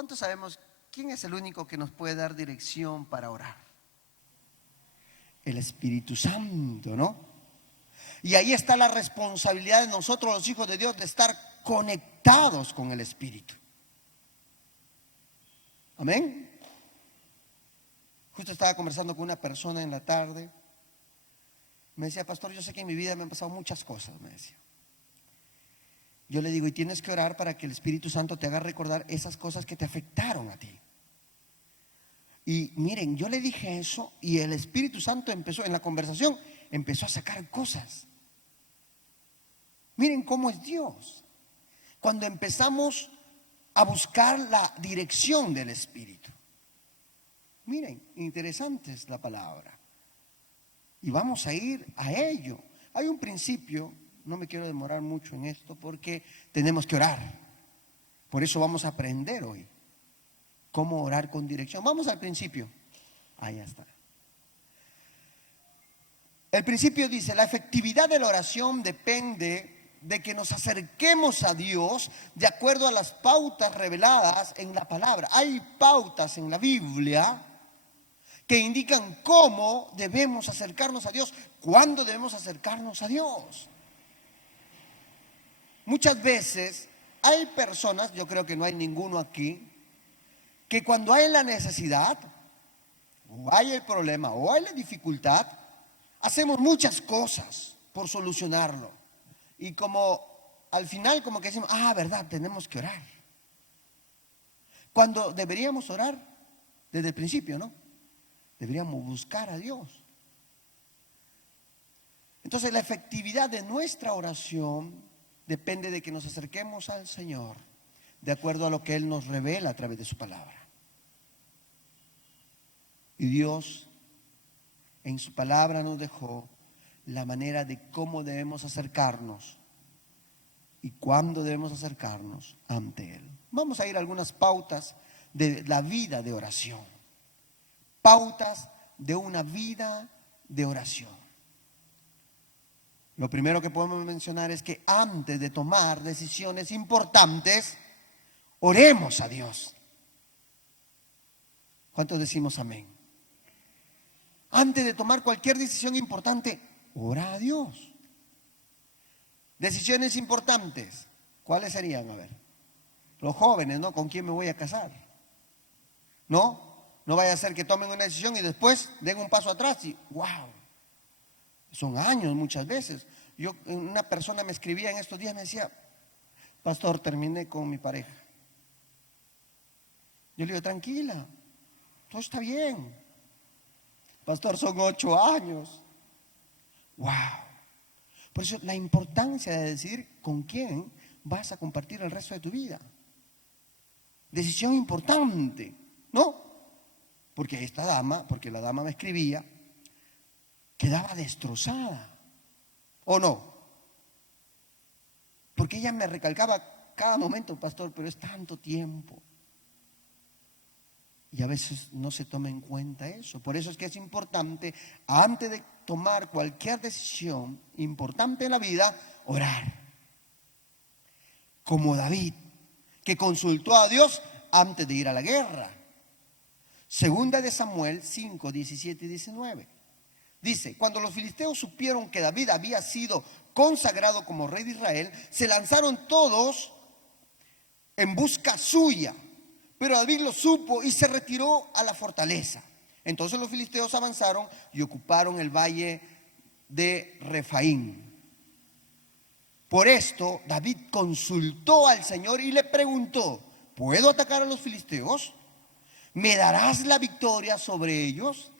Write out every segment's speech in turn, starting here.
¿Cuántos sabemos quién es el único que nos puede dar dirección para orar? El Espíritu Santo, ¿no? Y ahí está la responsabilidad de nosotros, los hijos de Dios, de estar conectados con el Espíritu. Amén. Justo estaba conversando con una persona en la tarde. Me decía, pastor, yo sé que en mi vida me han pasado muchas cosas, me decía. Yo le digo, y tienes que orar para que el Espíritu Santo te haga recordar esas cosas que te afectaron a ti. Y miren, yo le dije eso y el Espíritu Santo empezó, en la conversación, empezó a sacar cosas. Miren cómo es Dios. Cuando empezamos a buscar la dirección del Espíritu. Miren, interesante es la palabra. Y vamos a ir a ello. Hay un principio, no me quiero demorar mucho en esto porque tenemos que orar. Por eso vamos a aprender hoy cómo orar con dirección. Vamos al principio. Ahí está. El principio dice, la efectividad de la oración depende de que nos acerquemos a Dios de acuerdo a las pautas reveladas en la palabra. Hay pautas en la Biblia que indican cómo debemos acercarnos a Dios, cuándo debemos acercarnos a Dios. Muchas veces hay personas, yo creo que no hay ninguno aquí, que cuando hay la necesidad, o hay el problema, o hay la dificultad, hacemos muchas cosas por solucionarlo. Y como al final como que decimos, verdad, tenemos que orar. Cuando deberíamos orar desde el principio, ¿no? Deberíamos buscar a Dios. Entonces la efectividad de nuestra oración depende de que nos acerquemos al Señor de acuerdo a lo que Él nos revela a través de su palabra. Y Dios en su palabra nos dejó la manera de cómo debemos acercarnos y cuándo debemos acercarnos ante Él. Vamos a ir a algunas pautas de la vida de oración. Pautas de una vida de oración. Lo primero que podemos mencionar es que antes de tomar decisiones importantes, oremos a Dios. ¿Cuántos decimos amén? Antes de tomar cualquier decisión importante, ora a Dios. Decisiones importantes, ¿cuáles serían? A ver, los jóvenes, ¿no? ¿Con quién me voy a casar? No vaya a ser que tomen una decisión y después den un paso atrás y wow, son años muchas veces. Una persona me escribía en estos días, me decía, pastor, terminé con mi pareja. Yo le digo, tranquila, todo está bien. Pastor, son 8 años. Wow. Por eso la importancia de decidir con quién vas a compartir el resto de tu vida. Decisión importante, ¿no? Porque la dama me escribía, quedaba destrozada. ¿O no? Porque ella me recalcaba cada momento, pastor, pero es tanto tiempo. Y a veces no se toma en cuenta eso. Por eso es que es importante, antes de tomar cualquier decisión importante en la vida, orar. Como David, que consultó a Dios antes de ir a la guerra. Segunda de Samuel 5, 17 y 19. Dice, cuando los filisteos supieron que David había sido consagrado como rey de Israel, se lanzaron todos en busca suya. Pero David lo supo y se retiró a la fortaleza. Entonces los filisteos avanzaron y ocuparon el valle de Refaín. Por esto David consultó al Señor y le preguntó, ¿puedo atacar a los filisteos? ¿Me darás la victoria sobre ellos?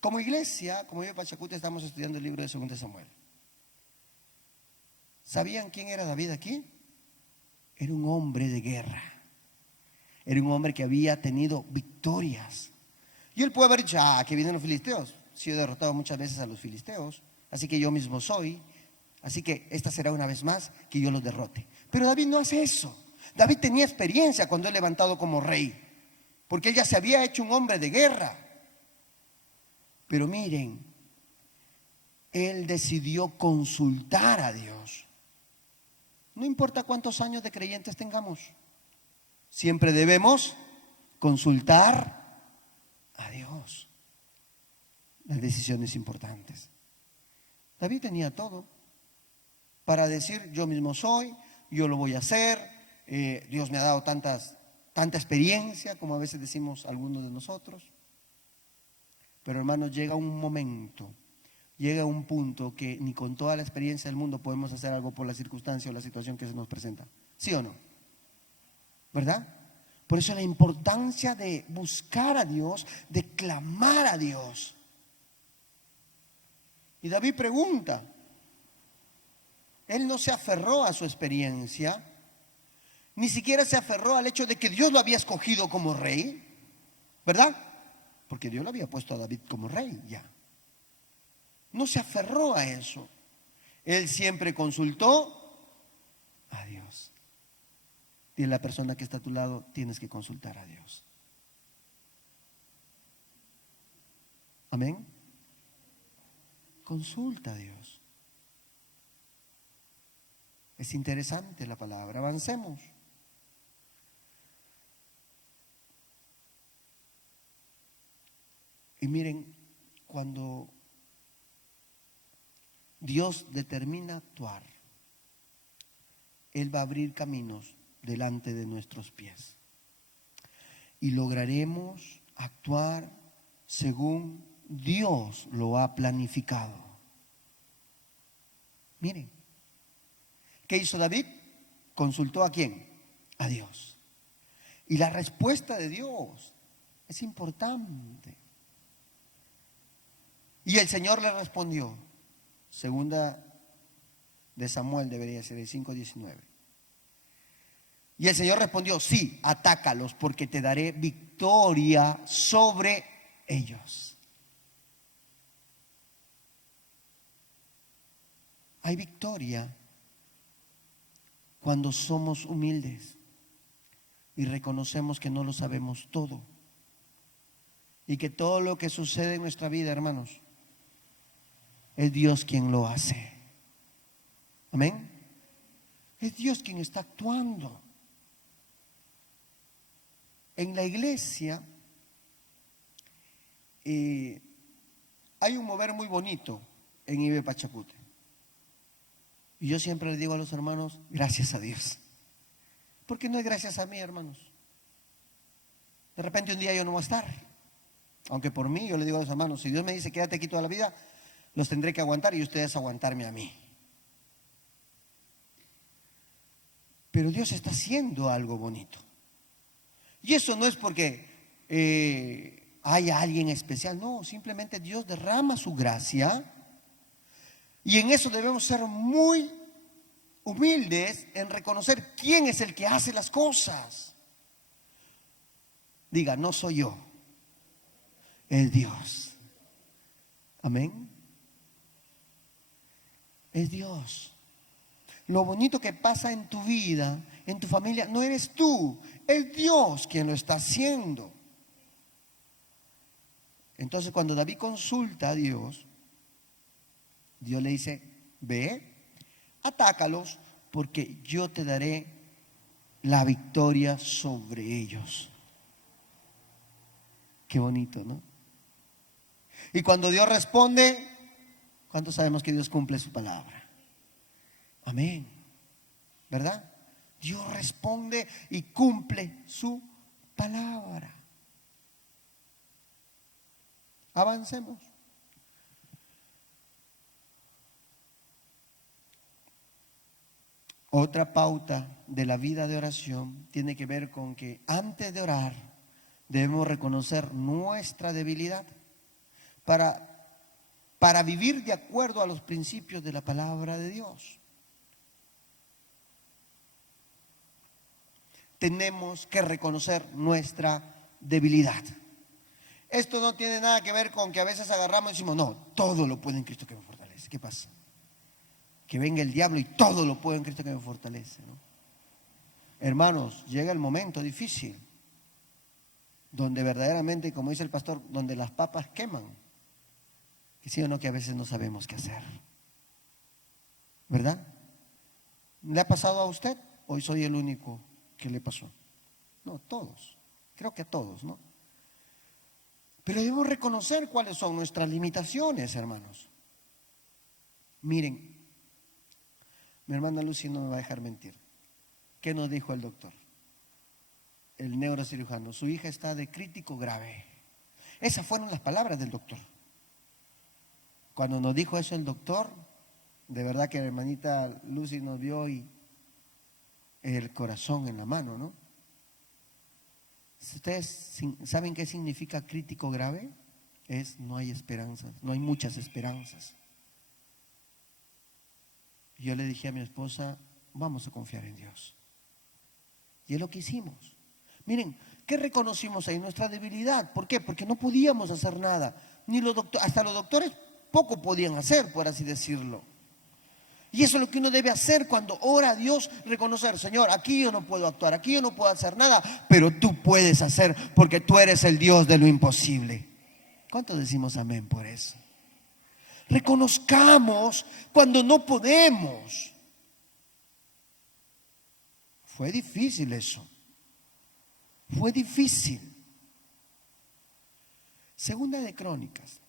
Como iglesia, como yo y Pachacuti, estamos estudiando el libro de 2 de Samuel. ¿Sabían quién era David aquí? Era un hombre de guerra. Era un hombre que había tenido victorias. Y él puede haber dicho, que vienen los filisteos. Sí, he derrotado muchas veces a los filisteos, así que yo mismo soy. Así que esta será una vez más que yo los derrote. Pero David no hace eso. David tenía experiencia cuando él levantado como rey, porque él ya se había hecho un hombre de guerra. Pero miren, él decidió consultar a Dios. No importa cuántos años de creyentes tengamos, siempre debemos consultar a Dios las decisiones importantes. David tenía todo para decir: yo mismo soy, yo lo voy a hacer, Dios me ha dado tanta experiencia, como a veces decimos algunos de nosotros. Pero hermanos, llega un momento, llega un punto que ni con toda la experiencia del mundo podemos hacer algo por la circunstancia o la situación que se nos presenta. ¿Sí o no? ¿Verdad? Por eso la importancia de buscar a Dios, de clamar a Dios. Y David pregunta, él no se aferró a su experiencia, ni siquiera se aferró al hecho de que Dios lo había escogido como rey, ¿verdad? Porque Dios lo había puesto a David como rey ya. No se aferró a eso. Él siempre consultó a Dios. Y la persona que está a tu lado, tienes que consultar a Dios. Amén. Consulta a Dios. Es interesante la palabra. Avancemos. Y miren, cuando Dios determina actuar, Él va a abrir caminos delante de nuestros pies. Y lograremos actuar según Dios lo ha planificado. Miren, ¿qué hizo David? ¿Consultó a quién? A Dios. Y la respuesta de Dios es importante. Y el Señor le respondió. Segunda de Samuel debería ser el 5:19. Y el Señor respondió: sí, atácalos, porque te daré victoria sobre ellos. Hay victoria cuando somos humildes y reconocemos que no lo sabemos todo. Y que todo lo que sucede en nuestra vida, hermanos, es Dios quien lo hace. Amén. Es Dios quien está actuando. En la iglesia hay un mover muy bonito en Ibe Pachacute. Y yo siempre le digo a los hermanos: gracias a Dios. Porque no es gracias a mí, hermanos. De repente un día yo no voy a estar. Aunque por mí, yo le digo a los hermanos: si Dios me dice quédate aquí toda la vida, los tendré que aguantar y ustedes aguantarme a mí. Pero Dios está haciendo algo bonito. Y eso no es porque haya alguien especial. No, simplemente Dios derrama su gracia. Y en eso debemos ser muy humildes en reconocer quién es el que hace las cosas. Diga: no soy yo, es Dios. Amén. Es Dios. Lo bonito que pasa en tu vida, en tu familia, no eres tú, es Dios quien lo está haciendo. Entonces, cuando David consulta a Dios, Dios le dice: ve, atácalos, porque yo te daré la victoria sobre ellos. Qué bonito, ¿no? Y cuando Dios responde, ¿cuántos sabemos que Dios cumple su palabra? Amén. ¿Verdad? Dios responde y cumple su palabra. Avancemos. Otra pauta de la vida de oración tiene que ver con que antes de orar debemos reconocer nuestra debilidad para vivir de acuerdo a los principios de la palabra de Dios. Tenemos que reconocer nuestra debilidad. Esto no tiene nada que ver con que a veces agarramos y decimos: no, todo lo puedo en Cristo que me fortalece. ¿Qué pasa? Que venga el diablo y todo lo puedo en Cristo que me fortalece, ¿no? Hermanos, llega el momento difícil donde verdaderamente, como dice el pastor, donde las papas queman. Que sí o no, que a veces no sabemos qué hacer. ¿Verdad? ¿Le ha pasado a usted? ¿Hoy soy el único que le pasó? No, todos. Creo que a todos, ¿no? Pero debemos reconocer cuáles son nuestras limitaciones, hermanos. Miren, mi hermana Lucy no me va a dejar mentir. ¿Qué nos dijo el doctor? El neurocirujano: su hija está de crítico grave. Esas fueron las palabras del doctor. Cuando nos dijo eso el doctor, de verdad que la hermanita Lucy nos vio y el corazón en la mano, ¿no? ¿Ustedes saben qué significa crítico grave? No hay esperanzas, no hay muchas esperanzas. Yo le dije a mi esposa: vamos a confiar en Dios. Y es lo que hicimos. Miren, ¿qué reconocimos ahí? Nuestra debilidad. ¿Por qué? Porque no podíamos hacer nada. Ni los doctores, hasta los doctores poco podían hacer, por así decirlo. Y eso es lo que uno debe hacer cuando ora a Dios: reconocer: Señor, aquí yo no puedo actuar, aquí yo no puedo hacer nada, pero tú puedes hacer, porque tú eres el Dios de lo imposible. ¿Cuántos decimos amén por eso? Reconozcamos cuando no podemos. Fue difícil eso. Fue difícil. Segunda de Crónicas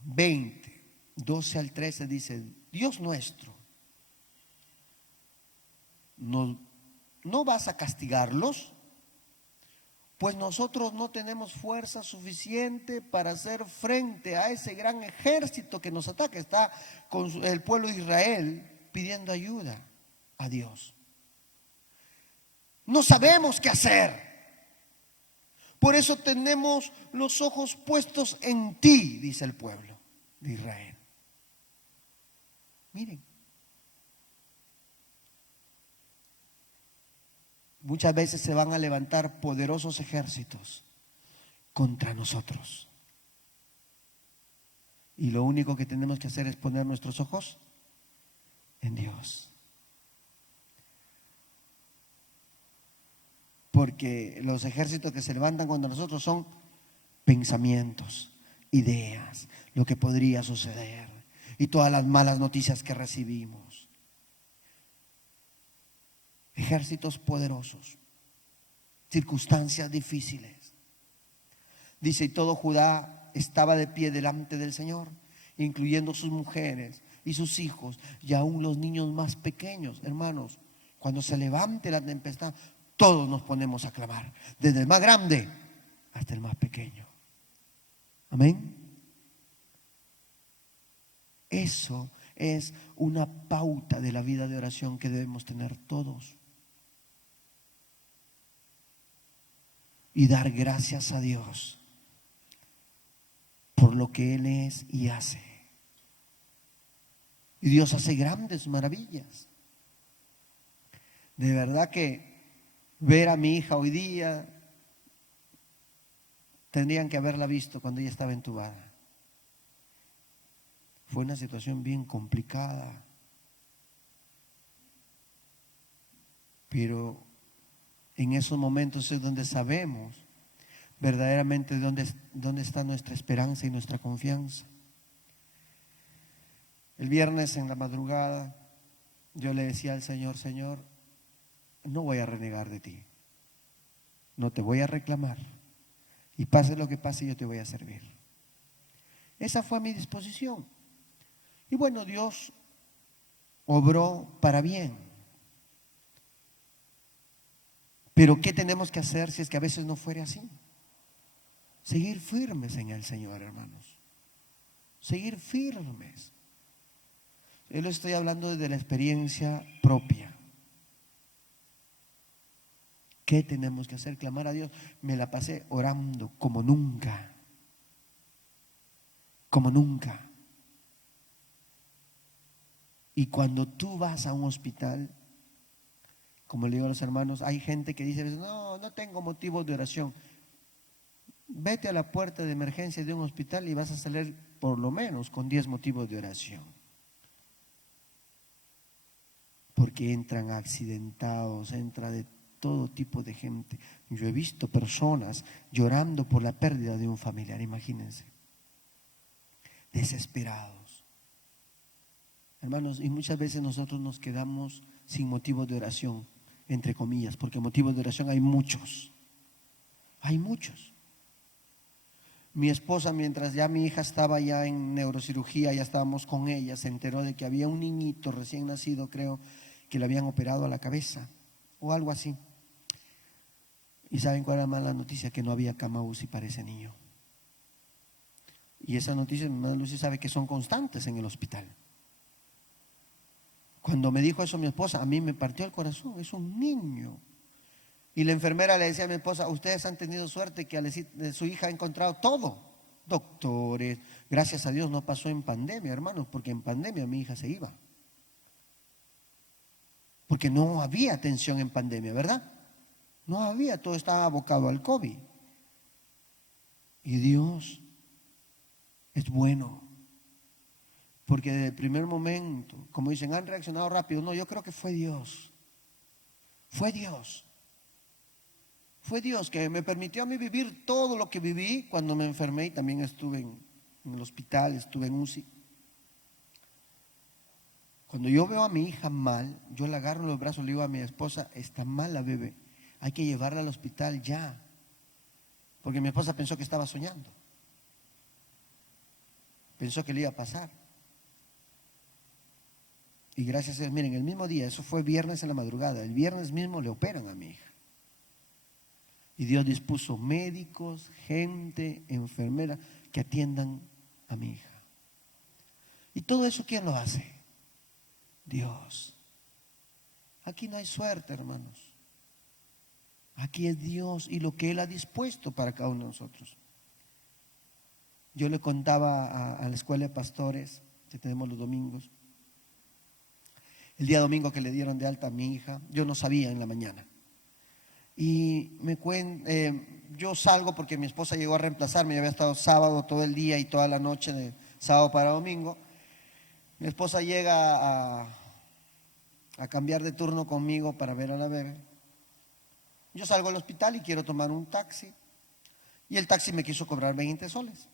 20, 12 al 13 dice: Dios nuestro, no vas a castigarlos, pues nosotros no tenemos fuerza suficiente para hacer frente a ese gran ejército que nos ataca. Está con el pueblo de Israel pidiendo ayuda a Dios. No sabemos qué hacer. Por eso tenemos los ojos puestos en ti, dice el pueblo de Israel. Miren, muchas veces se van a levantar poderosos ejércitos contra nosotros. Y lo único que tenemos que hacer es poner nuestros ojos en Dios. Porque los ejércitos que se levantan contra nosotros son pensamientos, ideas, lo que podría suceder y todas las malas noticias que recibimos. Ejércitos poderosos, circunstancias difíciles. Dice: y todo Judá estaba de pie delante del Señor, incluyendo sus mujeres y sus hijos, y aún los niños más pequeños. Hermanos, cuando se levante la tempestad, todos nos ponemos a clamar, desde el más grande hasta el más pequeño. Amén. Eso es una pauta de la vida de oración que debemos tener todos. Y dar gracias a Dios por lo que Él es y hace. Y Dios hace grandes maravillas. De verdad que ver a mi hija hoy día, tendrían que haberla visto cuando ella estaba entubada. Fue una situación bien complicada. Pero en esos momentos es donde sabemos verdaderamente dónde está nuestra esperanza y nuestra confianza. El viernes en la madrugada yo le decía al Señor: Señor, no voy a renegar de ti, no te voy a reclamar, y pase lo que pase, yo te voy a servir. Esa fue mi disposición. Y bueno, Dios obró para bien. Pero ¿qué tenemos que hacer si es que a veces no fuera así? Seguir firmes en el Señor, hermanos. Seguir firmes. Yo le estoy hablando desde la experiencia propia. ¿Qué tenemos que hacer? Clamar a Dios. Me la pasé orando como nunca. Como nunca. Y cuando tú vas a un hospital, como le digo a los hermanos, hay gente que dice: no tengo motivos de oración. Vete a la puerta de emergencia de un hospital y vas a salir por lo menos con 10 motivos de oración. Porque entran accidentados, entra de todo tipo de gente. Yo he visto personas llorando por la pérdida de un familiar, imagínense. Desesperados. Hermanos, y muchas veces nosotros nos quedamos sin motivos de oración. entre comillas, porque motivos de oración hay muchos. Hay muchos. Mi esposa, mientras ya mi hija estaba ya en neurocirugía, ya estábamos con ella, se enteró de que había un niñito recién nacido, creo, que le habían operado a la cabeza o algo así. ¿Y saben cuál era la mala noticia? Que no había cama UCI para ese niño. Y esas noticias, mi hermana Lucy sabe que son constantes en el hospital. Cuando me dijo eso mi esposa, a mí me partió el corazón, es un niño. Y la enfermera le decía a mi esposa, ustedes han tenido suerte que su hija ha encontrado todo. Doctores, gracias a Dios no pasó en pandemia, hermanos, porque en pandemia mi hija se iba. Porque no había atención en pandemia, ¿verdad? No había, todo estaba abocado al COVID. Y Dios es bueno. Porque desde el primer momento, como dicen, han reaccionado rápido. No, yo creo que fue Dios. Fue Dios. Fue Dios que me permitió a mí vivir todo lo que viví cuando me enfermé y también estuve en el hospital, estuve en UCI. Cuando yo veo a mi hija mal, yo la agarro en los brazos, le digo a mi esposa, está mal la bebé, hay que llevarla al hospital ya. Porque mi esposa pensó que estaba soñando. Pensó que le iba a pasar. Y gracias a Dios, miren, el mismo día, eso fue viernes en la madrugada, el viernes mismo le operan a mi hija. Y Dios dispuso médicos, gente, enfermera que atiendan a mi hija. ¿Y todo eso quién lo hace? Dios. Aquí no hay suerte, hermanos. Aquí es Dios y lo que Él ha dispuesto para cada uno de nosotros. Yo le contaba a la escuela de pastores que tenemos los domingos. El día domingo que le dieron de alta a mi hija, yo no sabía en la mañana. Y yo salgo porque mi esposa llegó a reemplazarme, yo había estado sábado todo el día y toda la noche de sábado para domingo. Mi esposa llega a cambiar de turno conmigo para ver a la bebé. Yo salgo al hospital y quiero tomar un taxi y el taxi me quiso cobrar 20 soles.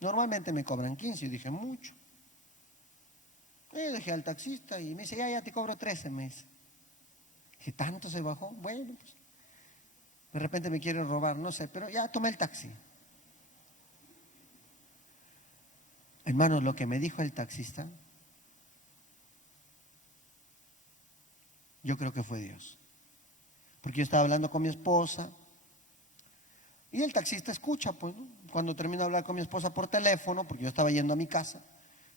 Normalmente me cobran 15, yo dije mucho. Yo dejé al taxista y me dice, ya te cobro 13 meses. Dije, ¿tanto se bajó? Bueno, pues de repente me quieren robar, no sé, pero ya tomé el taxi. Hermanos, lo que me dijo el taxista, yo creo que fue Dios. Porque yo estaba hablando con mi esposa y el taxista escucha, pues, ¿no? Cuando termino de hablar con mi esposa por teléfono, porque yo estaba yendo a mi casa,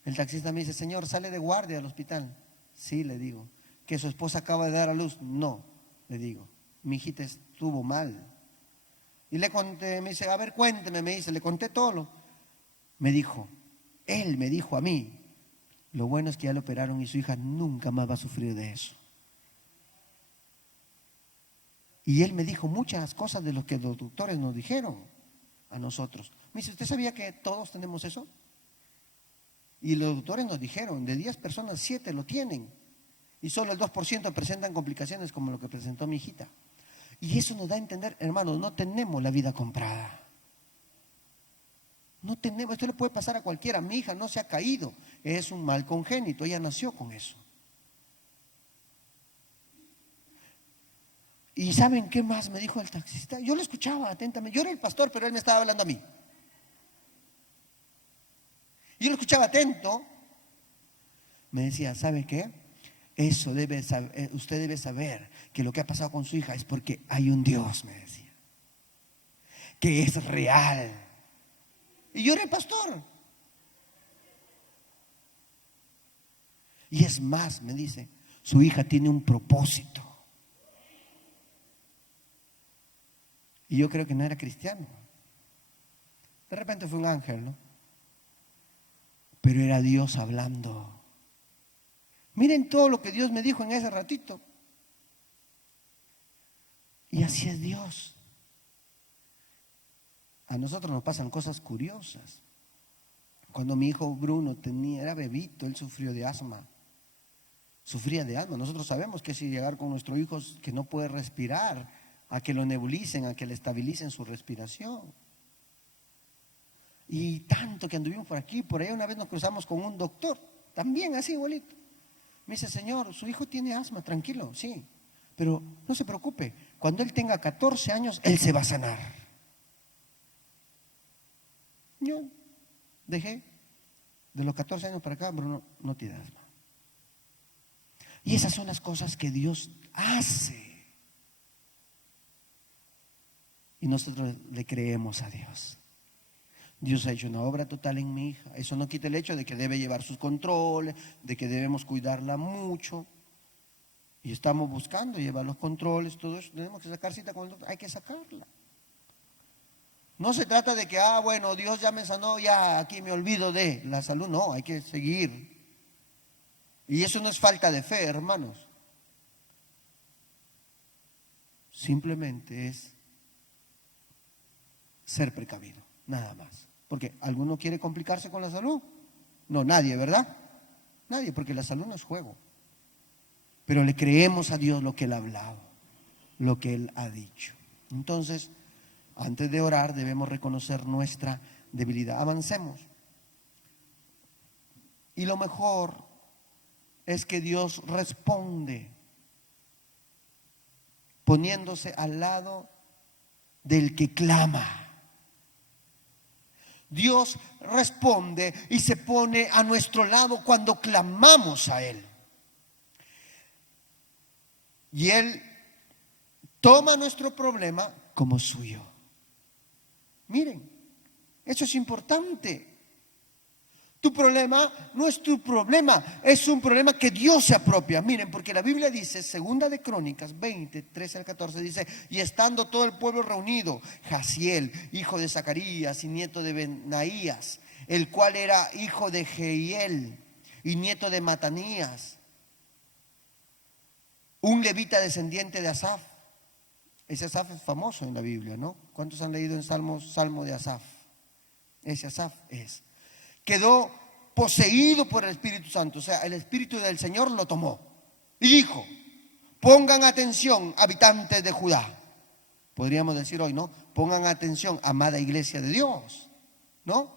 el taxista me dice, señor, ¿sale de guardia al hospital? Sí, le digo. ¿Que su esposa acaba de dar a luz? No, le digo. Mi hijita estuvo mal. Y le conté, me dice, a ver, cuénteme, me dice, le conté todo. Me dijo, él me dijo a mí, lo bueno es que ya le operaron y su hija nunca más va a sufrir de eso. Y él me dijo muchas cosas de lo que los doctores nos dijeron a nosotros. Me dice, ¿usted sabía que todos tenemos eso? Y los doctores nos dijeron, de 10 personas, 7 lo tienen. Y solo el 2% presentan complicaciones como lo que presentó mi hijita. Y eso nos da a entender, hermanos, no tenemos la vida comprada. No tenemos, esto le puede pasar a cualquiera. Mi hija no se ha caído, es un mal congénito, ella nació con eso. ¿Y saben qué más me dijo el taxista? Yo lo escuchaba atentamente. Yo era el pastor, pero él me estaba hablando a mí. Y yo lo escuchaba atento. Me decía, ¿sabe qué? Eso debe saber, usted debe saber que lo que ha pasado con su hija es porque hay un Dios, me decía, que es real. Y yo era el pastor. Y es más, me dice, su hija tiene un propósito. Y yo creo que no era cristiano. De repente fue un ángel, ¿no? Pero era Dios hablando. Miren todo lo que Dios me dijo en ese ratito. Y así es Dios. A nosotros nos pasan cosas curiosas. Cuando mi hijo Bruno era bebito, él sufrió de asma. Sufría de asma. Nosotros sabemos que si llegar con nuestro hijo que no puede respirar, a que lo nebulicen, a que le estabilicen su respiración. Y tanto que anduvimos por aquí, por ahí una vez nos cruzamos con un doctor, también así igualito. Me dice, señor, su hijo tiene asma, tranquilo, sí, Pero no se preocupe, cuando él tenga 14 años, él se va a sanar. Yo dejé de los 14 años para acá, pero no tiene asma. Y esas son las cosas que Dios hace. Y nosotros le creemos a Dios. Dios ha hecho una obra total en mi hija. Eso no quita el hecho de que debe llevar sus controles, de que debemos cuidarla mucho. Y estamos buscando llevar los controles, todo eso. Tenemos que sacar cita con el doctor. Hay que sacarla. No se trata de que, bueno, Dios ya me sanó, ya aquí me olvido de la salud. No, hay que seguir. Y eso no es falta de fe, hermanos. Simplemente es ser precavido, nada más. Porque ¿alguno quiere complicarse con la salud? No, nadie, ¿verdad? Nadie, porque la salud no es juego. Pero le creemos a Dios lo que Él ha hablado, lo que Él ha dicho. Entonces, antes de orar debemos reconocer nuestra debilidad. Avancemos. Y lo mejor es que Dios responde poniéndose al lado del que clama. Dios responde y se pone a nuestro lado cuando clamamos a Él. Y Él toma nuestro problema como suyo. Miren, eso es importante. Tu problema no es tu problema, es un problema que Dios se apropia. Miren, porque la Biblia dice, segunda de Crónicas 20, 13 al 14, dice: y estando todo el pueblo reunido, Jaziel, hijo de Zacarías y nieto de Benaías, el cual era hijo de Jehiel y nieto de Matanías, un levita descendiente de Asaf. Ese Asaf es famoso en la Biblia, ¿no? ¿Cuántos han leído en Salmo de Asaf? Ese Asaf es. Quedó poseído por el Espíritu Santo, o sea, el Espíritu del Señor lo tomó y dijo: pongan atención, habitantes de Judá. Podríamos decir hoy, ¿no? Pongan atención, amada iglesia de Dios, ¿no?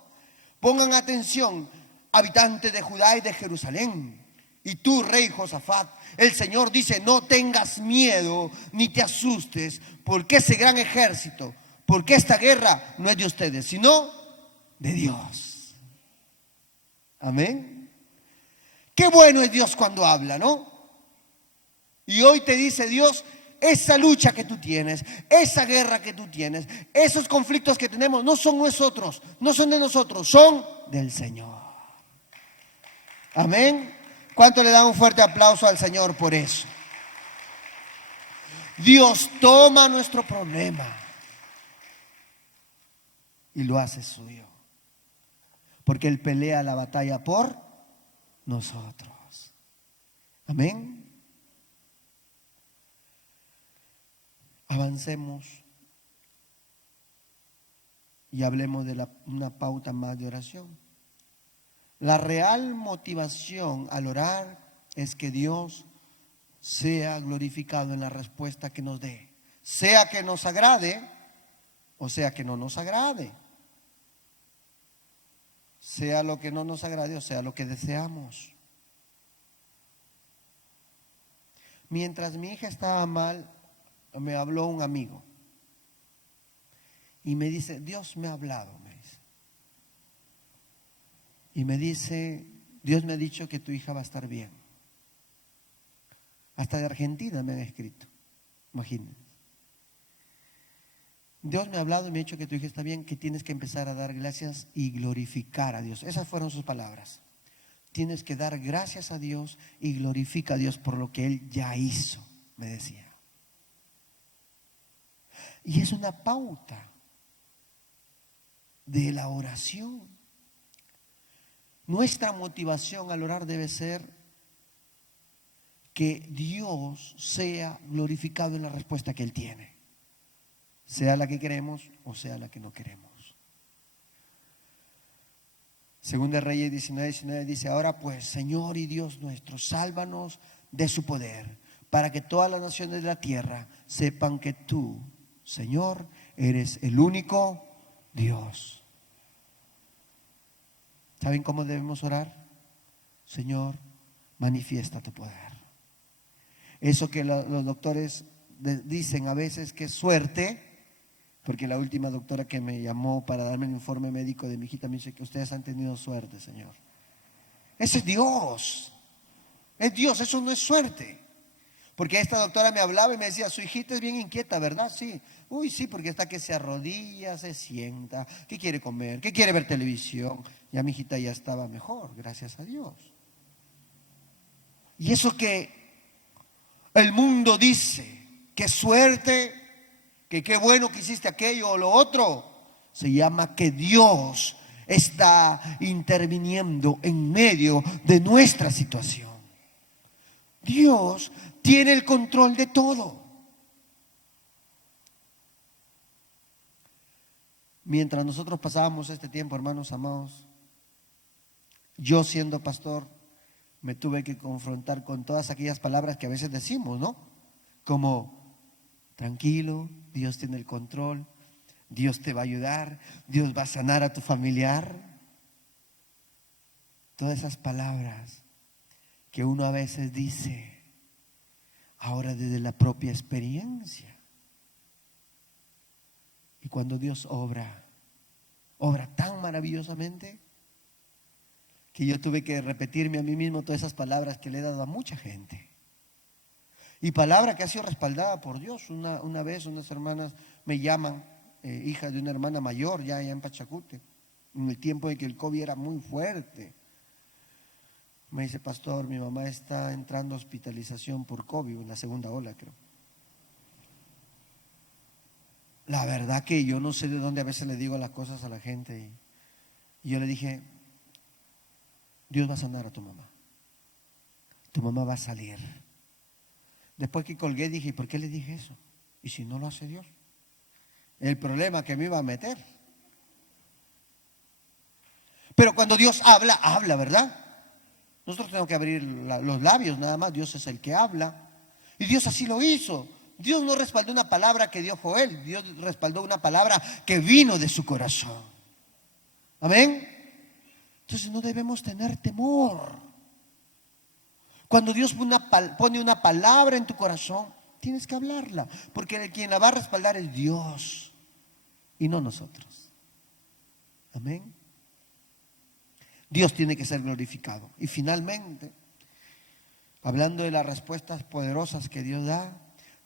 Pongan atención, habitantes de Judá y de Jerusalén. Y tú, rey Josafat, el Señor dice: no tengas miedo ni te asustes, porque ese gran ejército, porque esta guerra no es de ustedes, sino de Dios. Amén. Qué bueno es Dios cuando habla, ¿no? Y hoy te dice Dios: esa lucha que tú tienes, esa guerra que tú tienes, esos conflictos que tenemos, no son nosotros, no son de nosotros, son del Señor. Amén. ¿Cuánto le dan un fuerte aplauso al Señor por eso? Dios toma nuestro problema y lo hace suyo, porque Él pelea la batalla por nosotros. Amén. Avancemos y hablemos de una pauta más de oración. La real motivación al orar es que Dios sea glorificado en la respuesta que nos dé, sea que nos agrade o sea que no nos agrade, sea lo que no nos agrade o sea lo que deseamos. Mientras mi hija estaba mal, me habló un amigo y me dice: Dios me ha hablado, me dice. Y me dice: Dios me ha dicho que tu hija va a estar bien. Hasta de Argentina me han escrito, imagínense. Dios me ha hablado y me ha dicho que tu hija está bien, que tienes que empezar a dar gracias y glorificar a Dios. Esas fueron sus palabras. Tienes que dar gracias a Dios y glorifica a Dios por lo que Él ya hizo, me decía. Y es una pauta de la oración. Nuestra motivación al orar debe ser que Dios sea glorificado en la respuesta que Él tiene, sea la que queremos o sea la que no queremos. Segunda Reyes 19:19 dice: ahora pues, Señor y Dios nuestro, sálvanos de su poder, para que todas las naciones de la tierra sepan que tú, Señor, eres el único Dios. ¿Saben cómo debemos orar? Señor, manifiesta tu poder. Eso que los doctores dicen a veces que es suerte, porque la última doctora que me llamó para darme el informe médico de mi hijita me dice que ustedes han tenido suerte, Señor. Ese es Dios. Es Dios, eso no es suerte. Porque esta doctora me hablaba y me decía, su hijita es bien inquieta, ¿verdad? Sí. Uy, sí, porque está que se arrodilla, se sienta, que quiere comer, que quiere ver televisión. Ya mi hijita ya estaba mejor, gracias a Dios. Y eso que el mundo dice, qué suerte, que qué bueno que hiciste aquello o lo otro, se llama que Dios está interviniendo en medio de nuestra situación. Dios tiene el control de todo. Mientras nosotros pasábamos este tiempo, hermanos amados, yo siendo pastor, me tuve que confrontar con todas aquellas palabras que a veces decimos, ¿no? Como, tranquilo, Dios tiene el control, Dios te va a ayudar, Dios va a sanar a tu familiar. Todas esas palabras que uno a veces dice, ahora desde la propia experiencia. Y cuando Dios obra tan maravillosamente, que yo tuve que repetirme a mí mismo todas esas palabras que le he dado a mucha gente. Y palabra que ha sido respaldada por Dios. Una vez unas hermanas me llaman, hija de una hermana mayor, ya allá en Pachacute, en el tiempo en que el COVID era muy fuerte. Me dice, pastor, mi mamá está entrando a hospitalización por COVID, en la segunda ola, creo. La verdad que yo no sé de dónde a veces le digo las cosas a la gente. Y yo le dije, Dios va a sanar a tu mamá. Tu mamá va a salir. Después que colgué dije, ¿y por qué le dije eso? ¿Y si no lo hace Dios? El problema que me iba a meter. Pero cuando Dios habla, habla, ¿verdad? Nosotros tenemos que abrir los labios nada más. Dios es el que habla. Y Dios así lo hizo. Dios no respaldó una palabra que dio Joel. Dios respaldó una palabra que vino de su corazón. Amén. Entonces no debemos tener temor. Cuando Dios pone una palabra en tu corazón, tienes que hablarla. Porque quien la va a respaldar es Dios y no nosotros. Amén. Dios tiene que ser glorificado. Y finalmente, hablando de las respuestas poderosas que Dios da,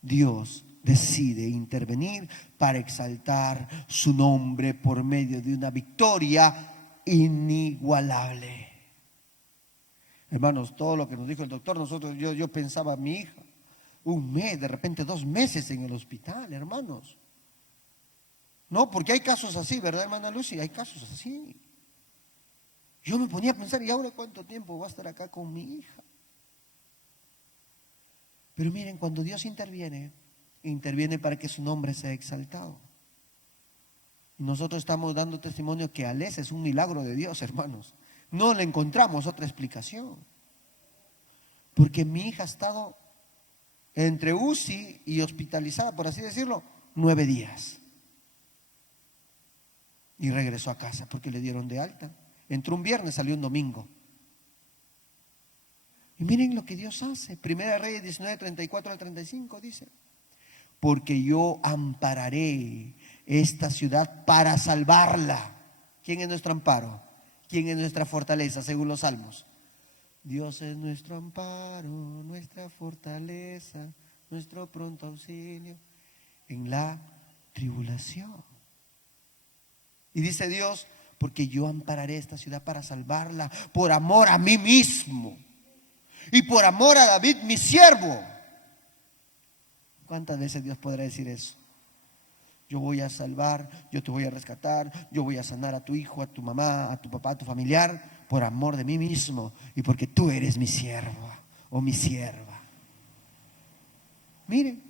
Dios decide intervenir para exaltar su nombre por medio de una victoria inigualable. Hermanos, todo lo que nos dijo el doctor, yo pensaba, mi hija, un mes, de repente 2 meses en el hospital, hermanos. No, porque hay casos así, ¿verdad, hermana Lucy? Hay casos así. Yo me ponía a pensar, ¿y ahora cuánto tiempo va a estar acá con mi hija? Pero miren, cuando Dios interviene, interviene para que su nombre sea exaltado. Y nosotros estamos dando testimonio que Alesa es un milagro de Dios, hermanos. No le encontramos otra explicación. Porque mi hija ha estado entre UCI y hospitalizada, por así decirlo, 9 días. Y regresó a casa porque le dieron de alta. Entró un viernes, salió un domingo. Y miren lo que Dios hace. Primera Reyes 19, 34 al 35 dice: porque yo ampararé esta ciudad para salvarla. ¿Quién es nuestro amparo? ¿Quién es nuestra fortaleza según los salmos? Dios es nuestro amparo, nuestra fortaleza, nuestro pronto auxilio en la tribulación. Y dice Dios, porque yo ampararé esta ciudad para salvarla por amor a mí mismo y por amor a David mi siervo. ¿Cuántas veces Dios podrá decir eso? Yo voy a salvar, yo te voy a rescatar, yo voy a sanar a tu hijo, a tu mamá, a tu papá, a tu familiar, por amor de mí mismo y porque tú eres mi sierva o mi sierva. Miren,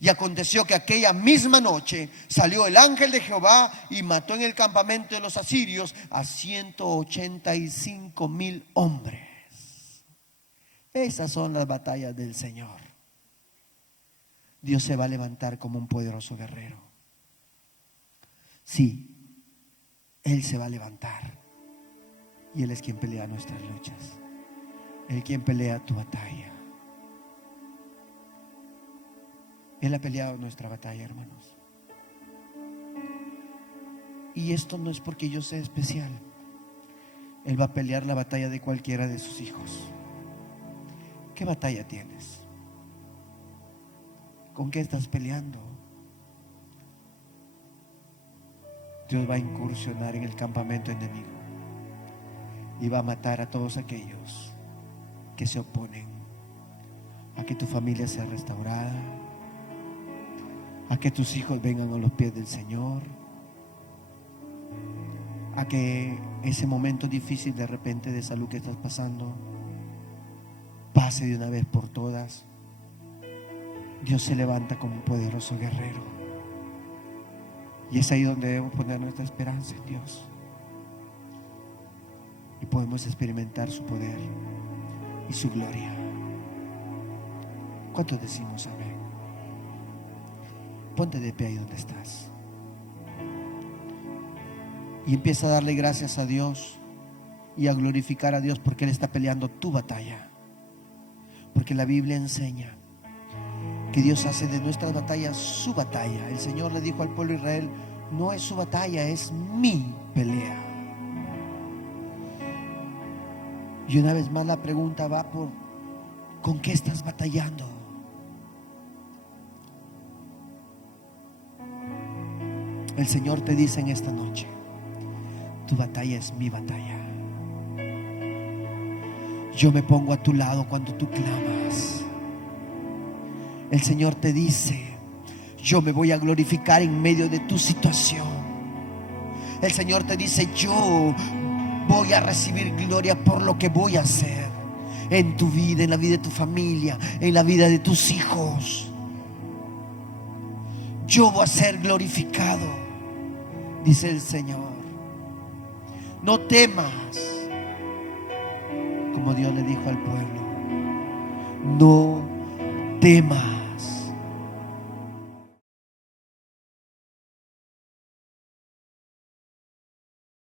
y aconteció que aquella misma noche salió el ángel de Jehová y mató en el campamento de los asirios a 185,000 hombres. Esas son las batallas del Señor. Dios se va a levantar como un poderoso guerrero. Sí, Él se va a levantar. Y Él es quien pelea nuestras luchas. Él quien pelea tu batalla. Él ha peleado nuestra batalla, hermanos. Y esto no es porque yo sea especial. Él va a pelear la batalla de cualquiera de sus hijos. ¿Qué batalla tienes? ¿Con qué estás peleando? Dios va a incursionar en el campamento enemigo y va a matar a todos aquellos que se oponen a que tu familia sea restaurada, a que tus hijos vengan a los pies del Señor, a que ese momento difícil de repente de salud que estás pasando pase de una vez por todas. Dios se levanta como un poderoso guerrero, y es ahí donde debemos poner nuestra esperanza en Dios, y podemos experimentar su poder y su gloria. ¿Cuántos decimos amén? Ponte de pie ahí donde estás y empieza a darle gracias a Dios y a glorificar a Dios, porque Él está peleando tu batalla. Porque la Biblia enseña que Dios hace de nuestras batallas su batalla. El Señor le dijo al pueblo de Israel: no es su batalla, es mi pelea. Y una vez más la pregunta va por: ¿con qué estás batallando? El Señor te dice en esta noche: tu batalla es mi batalla. Yo me pongo a tu lado cuando tú clamas. El Señor te dice: yo me voy a glorificar en medio de tu situación. El Señor te dice: yo voy a recibir gloria por lo que voy a hacer en tu vida, en la vida de tu familia, en la vida de tus hijos. Yo voy a ser glorificado, dice el Señor. No temas, como Dios le dijo al pueblo: no temas.